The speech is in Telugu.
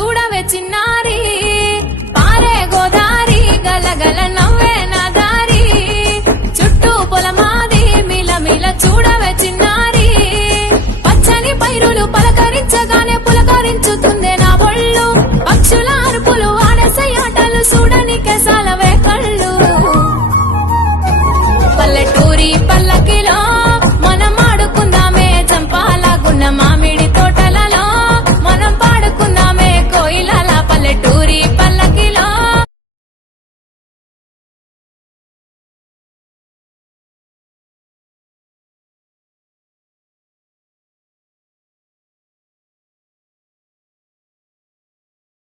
చూడవే చిన్నారి పారే గోదారి గలగల నవ్వే నా దారి చుట్టూ పొలమాది మిల మిల చూడవే